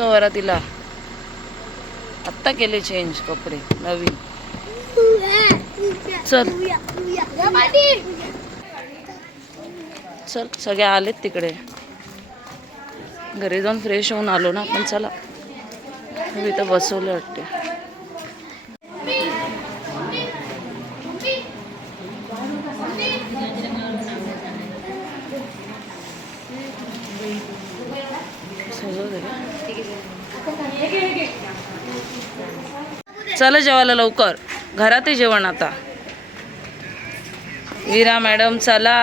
जायचं तिला. आत्ता केले चेंज कपडे नवीन. चल. चल सगळे आलेत तिकडे. घरी जाऊन फ्रेश होऊन आलो ना आपण चला. मी तर बसवले वाटते सगळं घरी. चला जेवायला लवकर. घरात आहे जेवण आता. वीरा मॅडम चला.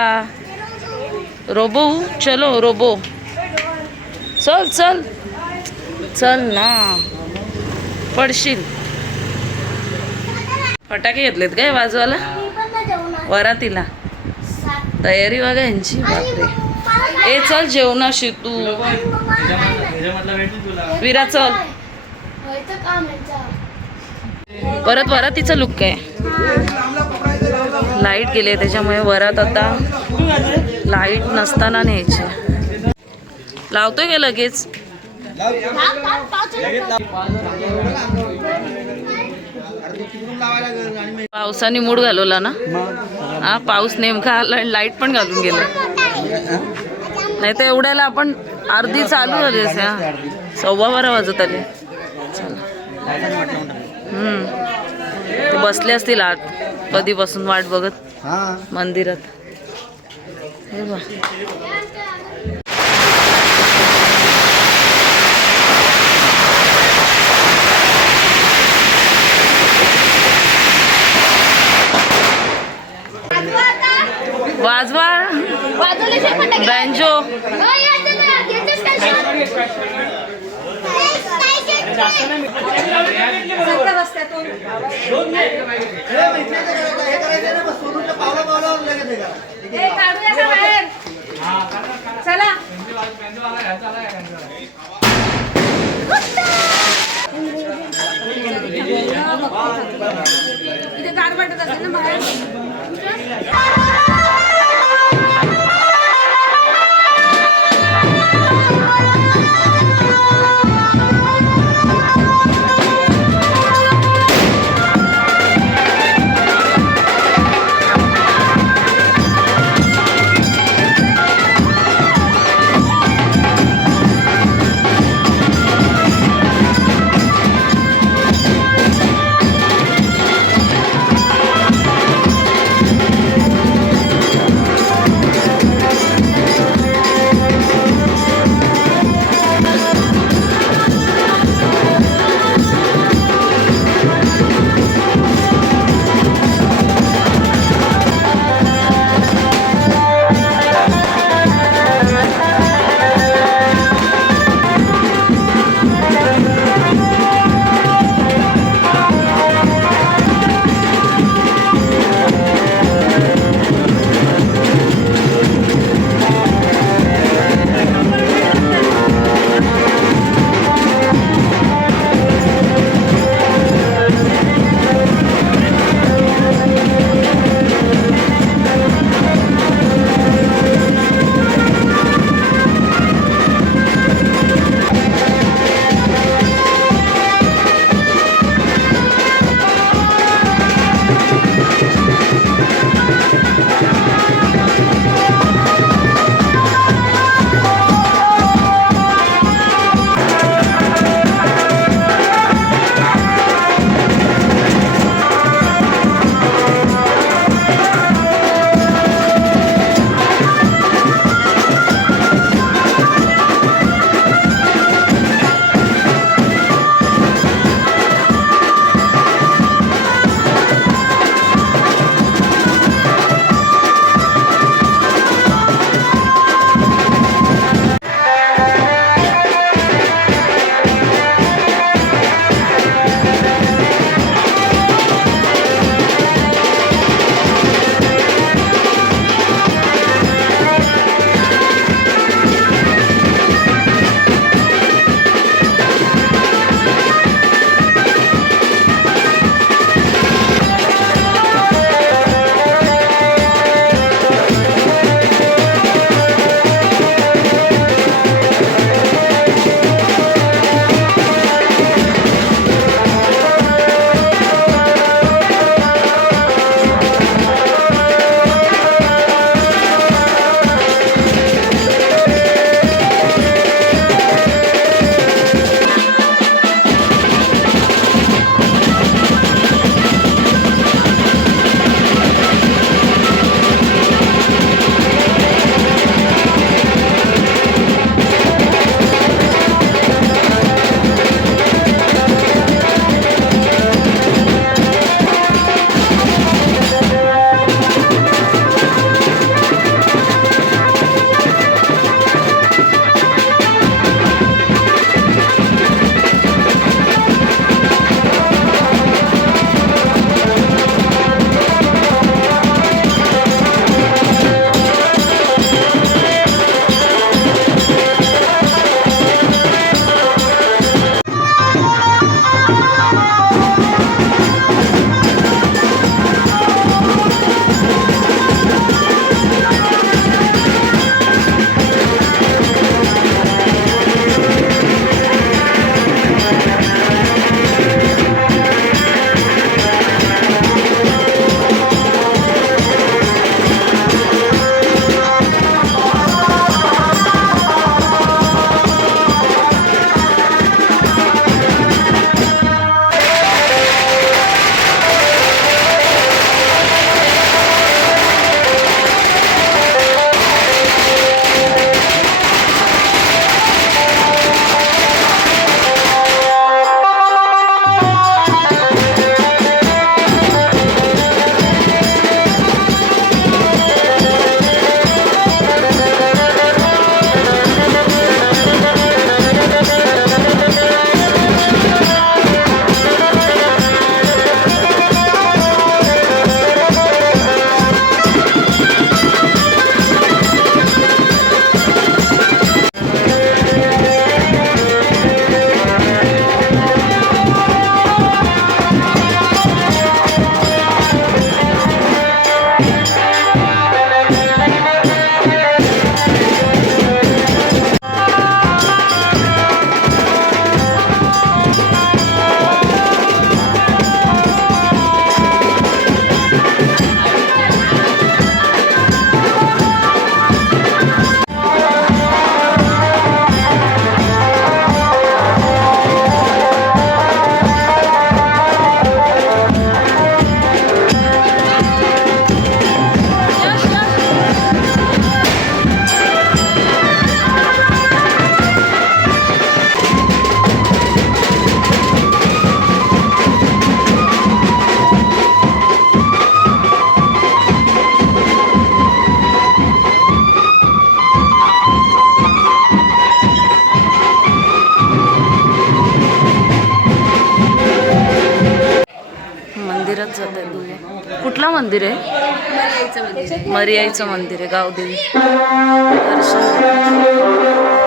रोबो चलो रोबो. चल चल. चल ना. पडशील. फटाके घेतलेत काय वाजवायला वरातीला. तयारी बघा यांची. बापरे ए चल जेवणाशी तू. विरा चल. परत वरातीचा लुक काय? लाइट गेले त्याच्यामुळे वरात आता लाइट नसताना न्यायचे. लावतोय का लगेच? पावसाने मूड घालवला ना? हा पाऊस नेमका आला आणि लाइट पण घालून गेला. नाही तर एवढ्याला आपण अर्धी चालू झाली असे हा. सव्वा बारा वाजत आले. चला. ते बसले असतील आत कधीपासून वाट बघत? मंदिरात. हे बा वाजवा. बँजो. चला. इथे गार वाटत असेल ना बाहेर मंदिर आहे. मरियाईचं मंदिर आहे. गावदेवी. दर्शन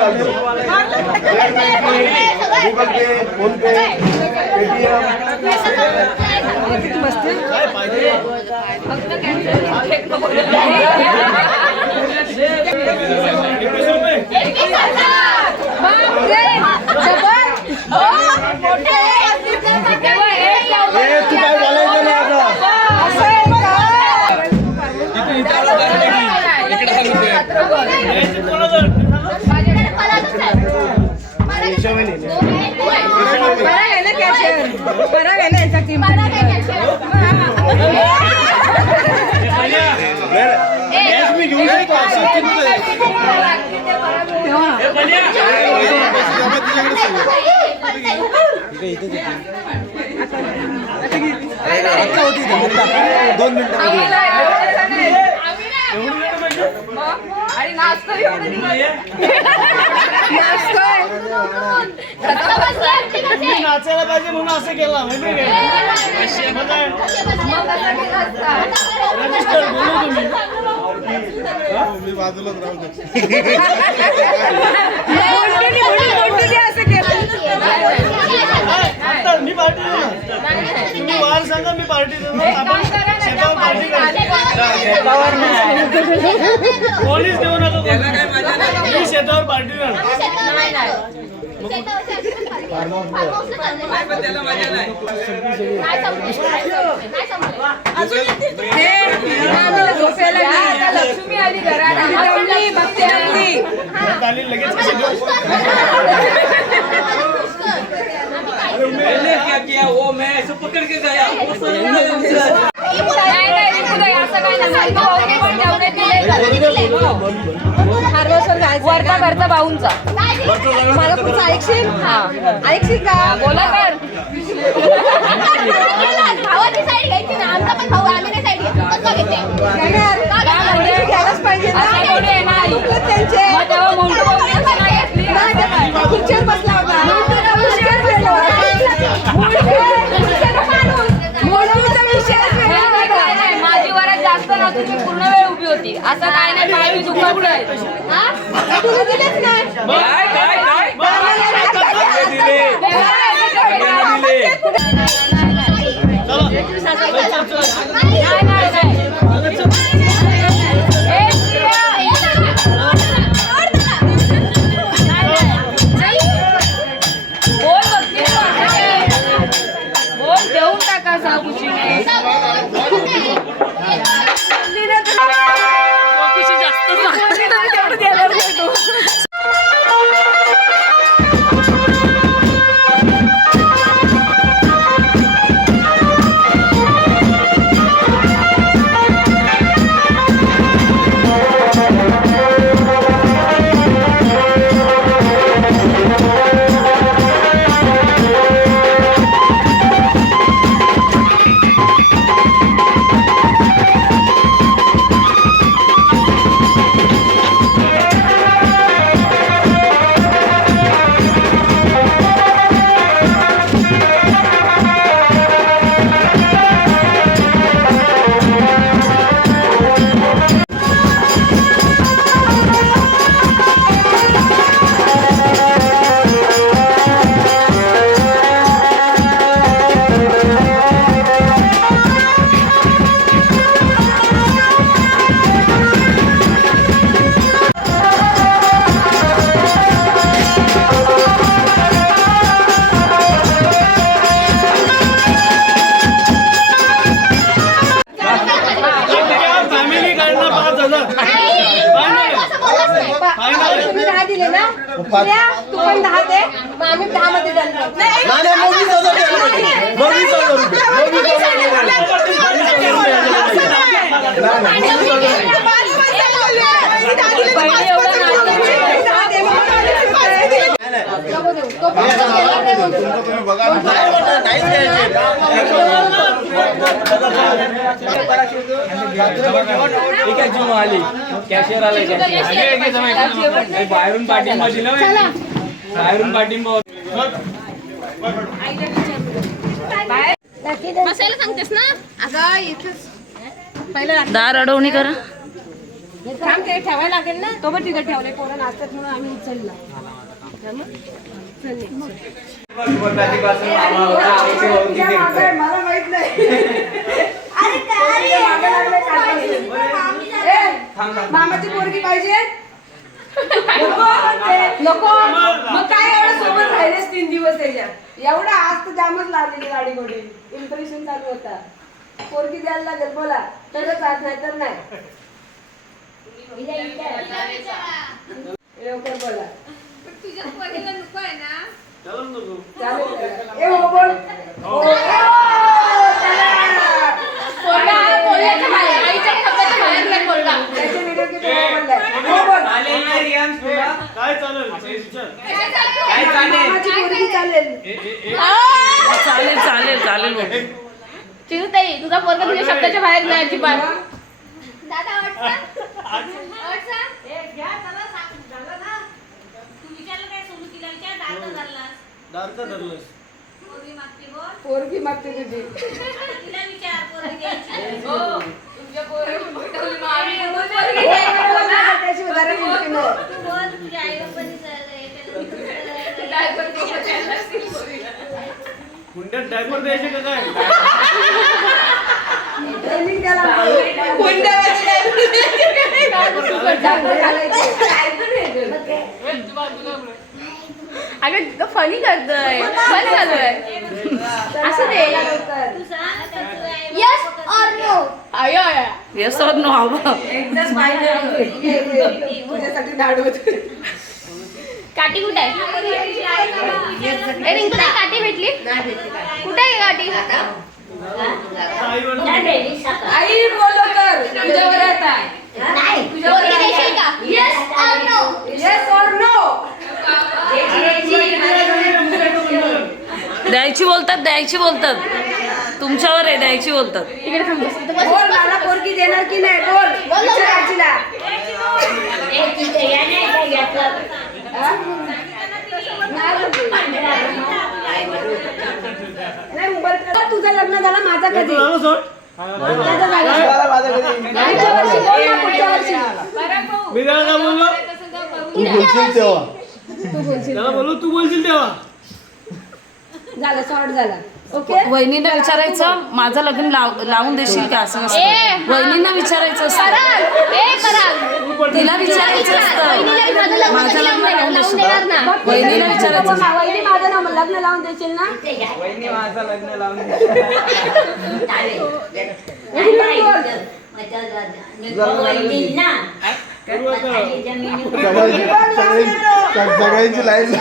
बाजूला Google Pay PhonePe Paytm दोन मिनिटं नाचायला पाहिजे म्हणून असं केलं. माहिती रजिस्टर बोलू तुम्ही. मी बाजूलाच राहू मी पार्टी देणार. तुम्ही वार सांगा मी पार्टी आपण शेतावर देऊ नका. मी शेतावर पार्टी लक्ष्मी आली घरात. चालेल लगेच. कशी देऊ? मैंने क्या किया वो मैं ऐसे पकड़ के गया. वो सर नाही नाही विकू दे, असं काही नसेल. भाऊने पण तेवढे दिले. वरचा घरचा भाऊंचा. मला पुढचं ऐकशील? ऐकशील का? बोला कर भावाची साईड घ्यायची ना. आमचा पण भाऊ आम्ही नाही साईड घेतो पाहिजे आहे खुर्चीवर बसला होता. माझी वरात जास्त नव्हती मी पूर्ण वेळ उभी होती असं काय नाही पाय बी दुखत नाही हा? तुला दिलेच नाही काय काय काय नाही, नाही, नाही. नाही मग वीस हजार द्यायला पाहिजे मग वीस हजार रुपये मग वीस हजार रुपये. ठीक आहे जीव आली कॅशियर आलाय कॅशियर बाहेरून पाठिंबा दिला बाहेरून पाठिंबा बसायला सांगतेस ना? अगं इथेच. पहिलं दार अडवणी करा. काम ठेवायला लागेल ना? तो पण तिथे ठेवले पोरं नाचतात म्हणून आम्ही उचलला. मला माहीत नाही ए, मामाची पोरगी पाहिजे? नको नको. मग काय एवढं सोबत राहिलेस तीन दिवस त्याच्या एवढा आज तर जामच लागलेली गाडी गोडी इम्प्रेशन चालू होता. पोरगी द्यायला लागेल बोला. तरच आज नाही तर नाही. लवकर बोला. तुझ्या पोरीला नको आहे ना चालेल. ए हो बोल. हो. काय चालेल. काय चालेल चालेल चालेल चालेल चालेल बोल. चिरुताई तुझा पोरगा तुझ्या शब्दाच्या बाहेर नाही अजिबात दादा धरलंस. पोरगी मागते तुझी. हुंड्यात डायपर द्यायचे का काय. अगं फनी करतोय. फन चालू आहे असं दे. यस और नो अयो अयो. येस और नो हवा काठी कुठे आहे? रिंकू ताई काठी भेटली? कुठे आहे काठी? आई बोलो कर तुझ्यावर आहे आता यस नो येस नो द्यायची बोलतात द्यायची बोलतात तुमच्यावर आहे द्यायची बोलतात. बोल मला पोरगी देणार की नाही बोल विचार आजीला हा? नाही. तुझं लग्न झालं माझा कधी. पुढच्या वर्षी बोल ना पुढच्या वर्षी. मी त्याला काय बोललो? त्याला बोललो तू बोलशील तेव्हा. झालं सॉर्ट झाला ओके वहिनीला विचारायचं माझं लग्न लाव- लावून देशील का असं नसतं हा. वहिनींना विचारायचं असतं तिला विचारायचं असतं माझं लग्न लावून देशील ना वहिनीला विचारायचं वहिनी माझं नाव लग्न लावून देशील ना वहिनी माझं लग्न लावून सगळ्यांची लाईन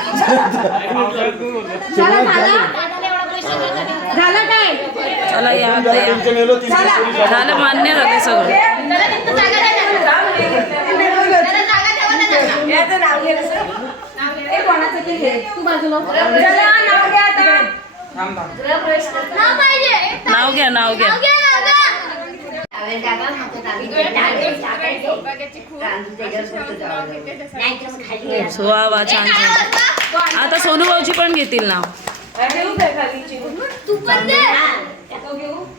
झालं. काय? चला या. झालं. मान्य झालं सगळं. नाव घ्या आता. नाव पाहिजे. नाव घ्या नाव घ्या नाव घ्या नाव घ्या वा वा छान छान. आता सोनू भाऊची पण घेतील नाव.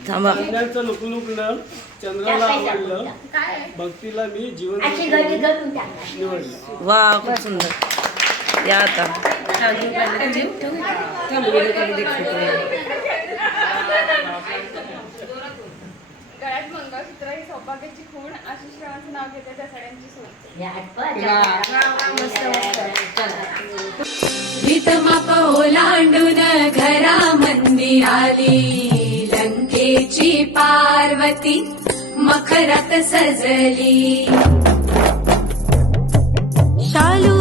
थांबा लुकलुकलं चंद्राला आवडलं. भक्तीला मी जीवन निवडलं. वा खूप सुंदर. या आता. गळ्यात मंगळसूत्र ही सौभाग्याची खूण आशिष रावांचं नाव घेते त्या सगळ्यांची ओलांडून घरा मंदी आली लंकेची पार्वती मखरात सजली. शालू